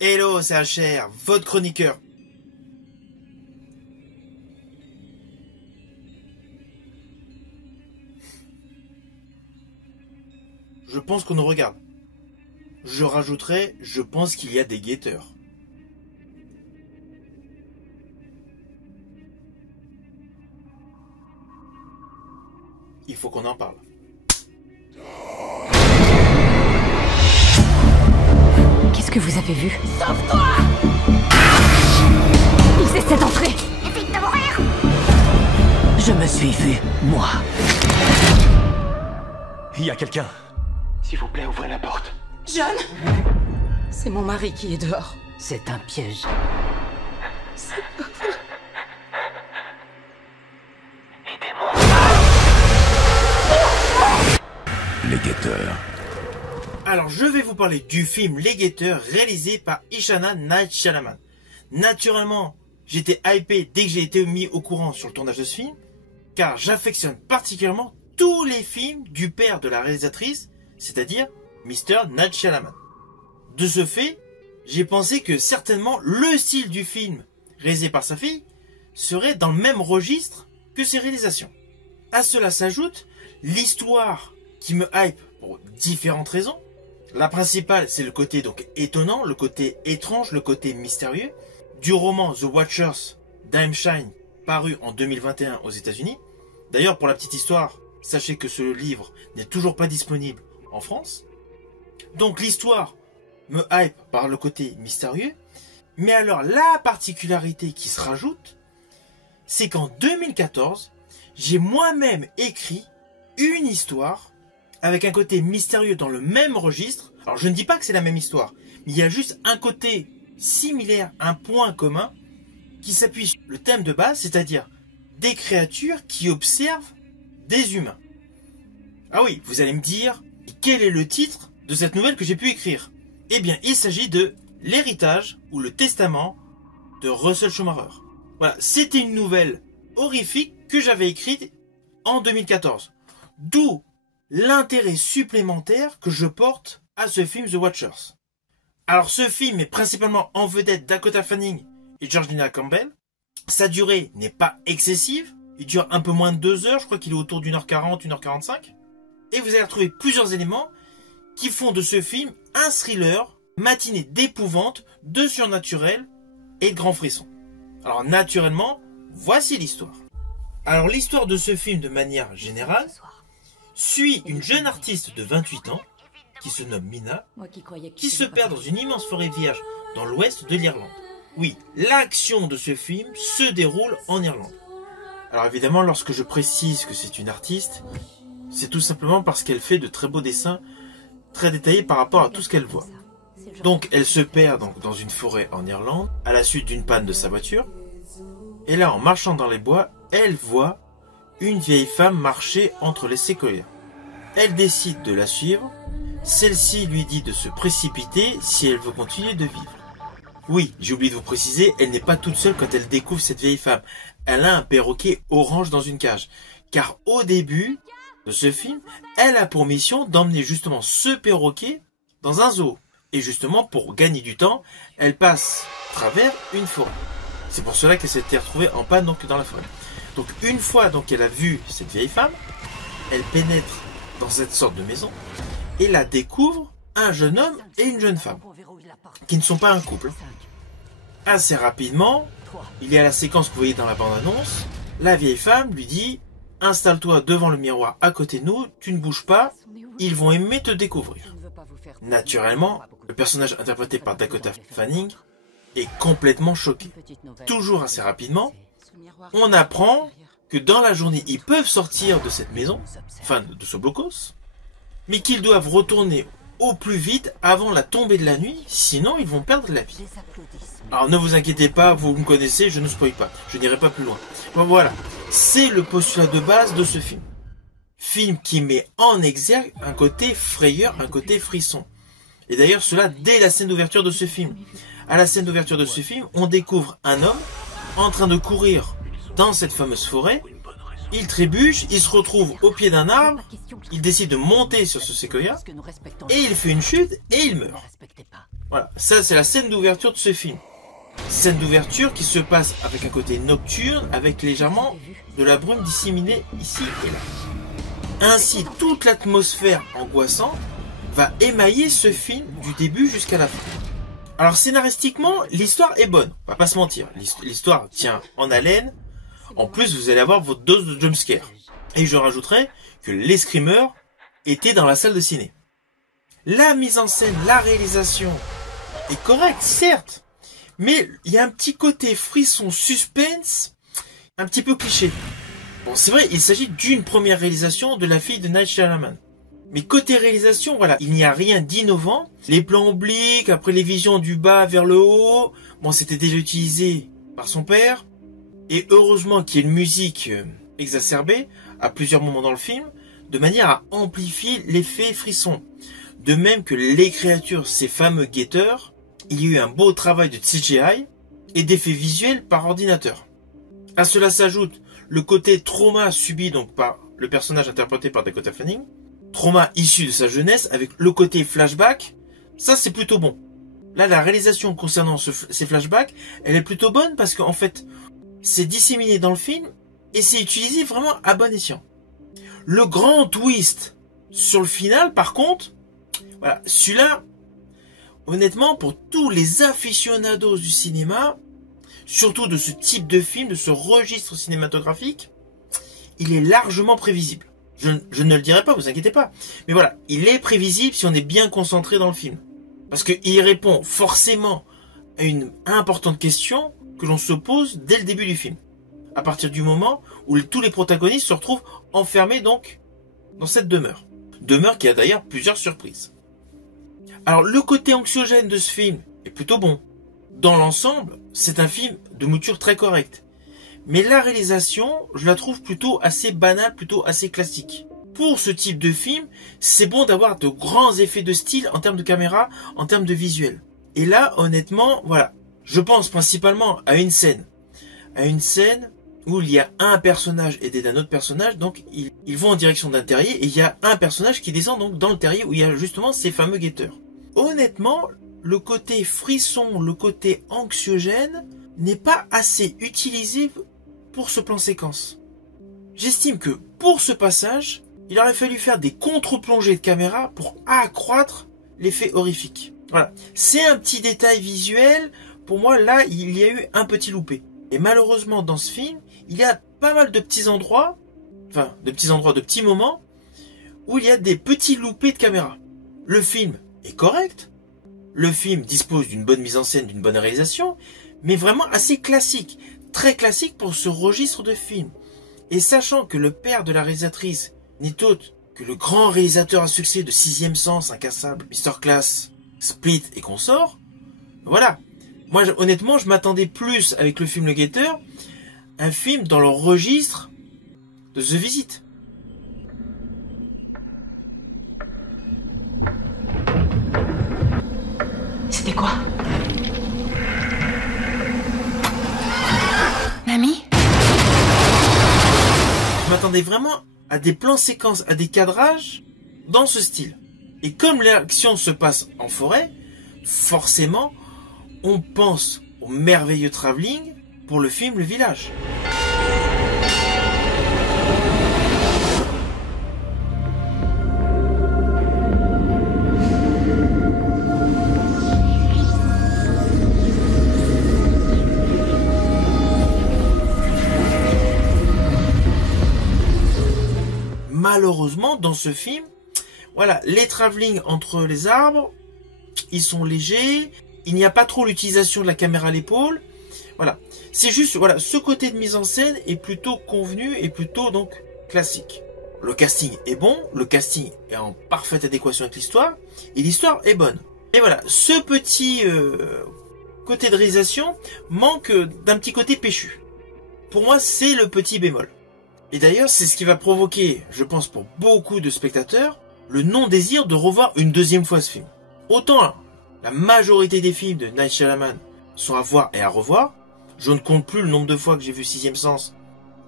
Hello, c'est HR, votre chroniqueur. Je pense qu'on nous regarde. Je rajouterai, je pense qu'il y a des guetteurs. Il faut qu'on en parle. Qu'est-ce que vous avez vu? Sauve-toi! Ils essaient d'entrer! Évite de mourir! Je me suis vu, moi. Il y a quelqu'un. S'il vous plaît, ouvrez la porte. John! C'est mon mari qui est dehors. C'est un piège. Les guetteurs. Alors, je vais vous parler du film Les Guetteurs, réalisé par Ishana Night Shyamalan. Naturellement, j'étais hypé dès que j'ai été mis au courant sur le tournage de ce film, car j'affectionne particulièrement tous les films du père de la réalisatrice, c'est-à-dire Mr. Night Shyamalan. De ce fait, j'ai pensé que certainement le style du film réalisé par sa fille serait dans le même registre que ses réalisations. À cela s'ajoute l'histoire qui me hype pour différentes raisons. La principale, c'est le côté donc étonnant, le côté étrange, le côté mystérieux du roman The Watchers d'Aim Shine, paru en 2021 aux États-Unis. D'ailleurs, pour la petite histoire, sachez que ce livre n'est toujours pas disponible en France. Donc l'histoire me hype par le côté mystérieux. Mais alors, la particularité qui se rajoute, c'est qu'en 2014, j'ai moi-même écrit une histoire avec un côté mystérieux dans le même registre. Alors je ne dis pas que c'est la même histoire, mais il y a juste un côté similaire, un point commun, qui s'appuie sur le thème de base, c'est-à-dire des créatures qui observent des humains. Ah oui, vous allez me dire, quel est le titre de cette nouvelle que j'ai pu écrire? Eh bien, il s'agit de L'héritage ou le testament de Russell Schumacher. Voilà, c'était une nouvelle horrifique que j'avais écrite en 2014. D'où l'intérêt supplémentaire que je porte à ce film The Watchers. Alors ce film est principalement en vedette Dakota Fanning et Georgina Campbell. Sa durée n'est pas excessive, il dure un peu moins de 2 heures, je crois qu'il est autour d'1h40, 1h45. Et vous allez retrouver plusieurs éléments qui font de ce film un thriller matiné d'épouvante, de surnaturel et de grands frissons. Alors naturellement, voici l'histoire. Alors l'histoire de ce film de manière générale suit une jeune artiste de 28 ans, qui se nomme Mina, qui se perd dans une immense forêt vierge dans l'ouest de l'Irlande. Oui, l'action de ce film se déroule en Irlande. Alors évidemment, lorsque je précise que c'est une artiste, c'est tout simplement parce qu'elle fait de très beaux dessins, très détaillés par rapport à tout ce qu'elle voit. Donc elle se perd donc dans une forêt en Irlande, à la suite d'une panne de sa voiture, et là en marchant dans les bois, elle voit une vieille femme marcher entre les séquoias. Elle décide de la suivre. Celle-ci lui dit de se précipiter si elle veut continuer de vivre. Oui, j'ai oublié de vous préciser, elle n'est pas toute seule quand elle découvre cette vieille femme. Elle a un perroquet orange dans une cage. Car au début de ce film, elle a pour mission d'emmener justement ce perroquet dans un zoo. Et justement, pour gagner du temps, elle passe à travers une forêt. C'est pour cela qu'elle s'était retrouvée en panne donc dans la forêt. Donc une fois donc qu'elle a vu cette vieille femme, elle pénètre dans cette sorte de maison et là découvre un jeune homme et une jeune femme qui ne sont pas un couple. Assez rapidement, il y a la séquence que vous voyez dans la bande-annonce. La vieille femme lui dit « Installe-toi devant le miroir à côté de nous, tu ne bouges pas, ils vont aimer te découvrir. » Naturellement, le personnage interprété par Dakota Fanning est complètement choqué. Toujours assez rapidement, on apprend que dans la journée, ils peuvent sortir de cette maison, enfin de ce blocos, mais qu'ils doivent retourner au plus vite avant la tombée de la nuit, sinon ils vont perdre la vie. Alors ne vous inquiétez pas, vous me connaissez, je ne spoil pas, je n'irai pas plus loin. Bon, voilà, c'est le postulat de base de ce film. Film qui met en exergue un côté frayeur, un côté frisson. Et d'ailleurs cela dès la scène d'ouverture de ce film. À la scène d'ouverture de ce film, on découvre un homme en train de courir dans cette fameuse forêt Il trébuche, il se retrouve au pied d'un arbre, il décide de monter sur ce séquoia, et il fait une chute et il meurt. Voilà, ça c'est la scène d'ouverture de ce film. Scène d'ouverture qui se passe avec un côté nocturne, avec légèrement de la brume disséminée ici et là. Ainsi, toute l'atmosphère angoissante va émailler ce film du début jusqu'à la fin. Alors scénaristiquement, l'histoire est bonne, on va pas se mentir. L'histoire tient en haleine. En plus, vous allez avoir votre dose de jumpscare. Et je rajouterai que les screamers étaient dans la salle de ciné. La mise en scène, la réalisation est correcte, certes. Mais il y a un petit côté frisson, suspense, un petit peu cliché. Bon, c'est vrai, il s'agit d'une première réalisation de la fille de Night Shyamalan. Mais côté réalisation, voilà, il n'y a rien d'innovant. Les plans obliques, après les visions du bas vers le haut, bon, c'était déjà utilisé par son père. Et heureusement qu'il y ait une musique exacerbée à plusieurs moments dans le film, de manière à amplifier l'effet frisson. De même que les créatures, ces fameux guetteurs, il y a eu un beau travail de CGI et d'effets visuels par ordinateur. À cela s'ajoute le côté trauma subi donc par le personnage interprété par Dakota Fanning, trauma issu de sa jeunesse avec le côté flashback, ça c'est plutôt bon. Là la réalisation concernant ces flashbacks, elle est plutôt bonne parce qu'en fait c'est disséminé dans le film et c'est utilisé vraiment à bon escient. Le grand twist sur le final par contre, voilà, celui-là, honnêtement, pour tous les aficionados du cinéma, surtout de ce type de film, de ce registre cinématographique, il est largement prévisible. Je ne le dirai pas, vous inquiétez pas. Mais voilà, il est prévisible si on est bien concentré dans le film. Parce qu'il répond forcément à une importante question que l'on se pose dès le début du film. À partir du moment où tous les protagonistes se retrouvent enfermés donc dans cette demeure. Demeure qui a d'ailleurs plusieurs surprises. Alors le côté anxiogène de ce film est plutôt bon. Dans l'ensemble, c'est un film de mouture très correcte. Mais la réalisation, je la trouve plutôt assez banale, plutôt assez classique. Pour ce type de film, c'est bon d'avoir de grands effets de style en termes de caméra, en termes de visuel. Et là, honnêtement, voilà. Je pense principalement à une scène. À une scène où il y a un personnage aidé d'un autre personnage, donc ils vont en direction d'un terrier, et il y a un personnage qui descend donc dans le terrier où il y a justement ces fameux guetteurs. Honnêtement, le côté frisson, le côté anxiogène n'est pas assez utilisé pour ce plan séquence. J'estime que pour ce passage, il aurait fallu faire des contre-plongées de caméra pour accroître l'effet horrifique. Voilà, c'est un petit détail visuel. Pour moi, là, il y a eu un petit loupé. Et malheureusement, dans ce film, il y a pas mal de petits endroits, de petits moments, où il y a des petits loupés de caméra. Le film est correct. Le film dispose d'une bonne mise en scène, d'une bonne réalisation, mais vraiment assez classique. Très classique pour ce registre de film. Et sachant que le père de la réalisatrice n'est autre que le grand réalisateur à succès de Sixième Sens, Incassable, Mr. Class, Split et consorts, voilà. Moi, honnêtement, je m'attendais plus avec le film Le Guetteur, un film dans le registre de The Visit. C'était quoi? Mamie? Je m'attendais vraiment à des plans séquences, à des cadrages dans ce style. Et comme l'action se passe en forêt, forcément, on pense au merveilleux travelling pour le film Le Village. Malheureusement, dans ce film, voilà, les travelling entre les arbres, ils sont légers, il n'y a pas trop l'utilisation de la caméra à l'épaule, voilà. C'est juste, voilà, ce côté de mise en scène est plutôt convenu et plutôt donc classique. Le casting est bon, le casting est en parfaite adéquation avec l'histoire, et l'histoire est bonne. Et voilà, ce petit côté de réalisation manque d'un petit côté péchu. Pour moi, c'est le petit bémol. Et d'ailleurs, c'est ce qui va provoquer, je pense pour beaucoup de spectateurs, le non-désir de revoir une deuxième fois ce film. Autant la majorité des films de Night Shyamalan sont à voir et à revoir, je ne compte plus le nombre de fois que j'ai vu Sixième Sens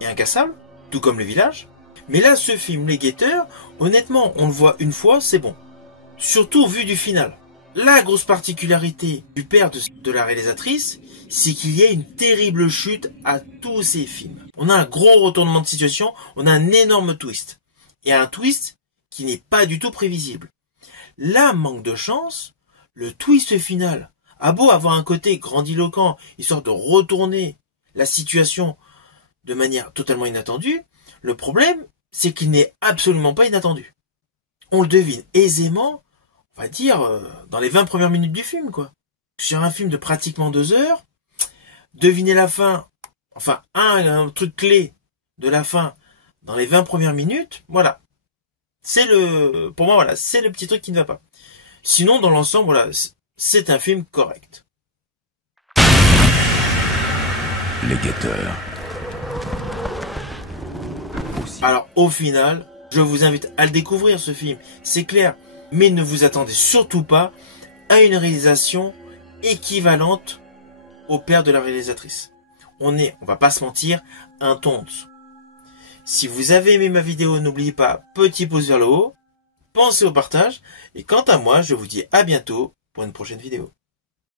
et Incassable, tout comme Le Village. Mais là, ce film, Les Guetteurs, honnêtement, on le voit une fois, c'est bon. Surtout au vu du final. La grosse particularité du père de la réalisatrice, c'est qu'il y a une terrible chute à tous ces films. On a un gros retournement de situation, on a un énorme twist. Et un twist qui n'est pas du tout prévisible. Là, manque de chance, le twist final a beau avoir un côté grandiloquent, histoire de retourner la situation de manière totalement inattendue, le problème, c'est qu'il n'est absolument pas inattendu. On le devine aisément, on va dire, dans les 20 premières minutes du film, quoi. Sur un film de pratiquement 2 heures, deviner la fin, enfin, un truc clé de la fin dans les 20 premières minutes, voilà. Pour moi, voilà, c'est le petit truc qui ne va pas. Sinon, dans l'ensemble, voilà, c'est un film correct. Les Guetteurs. Alors, au final, je vous invite à le découvrir, ce film. C'est clair. Mais ne vous attendez surtout pas à une réalisation équivalente au père de la réalisatrice. On va pas se mentir, un ton en dessous. Si vous avez aimé ma vidéo, n'oubliez pas, petit pouce vers le haut, pensez au partage, et quant à moi, je vous dis à bientôt pour une prochaine vidéo.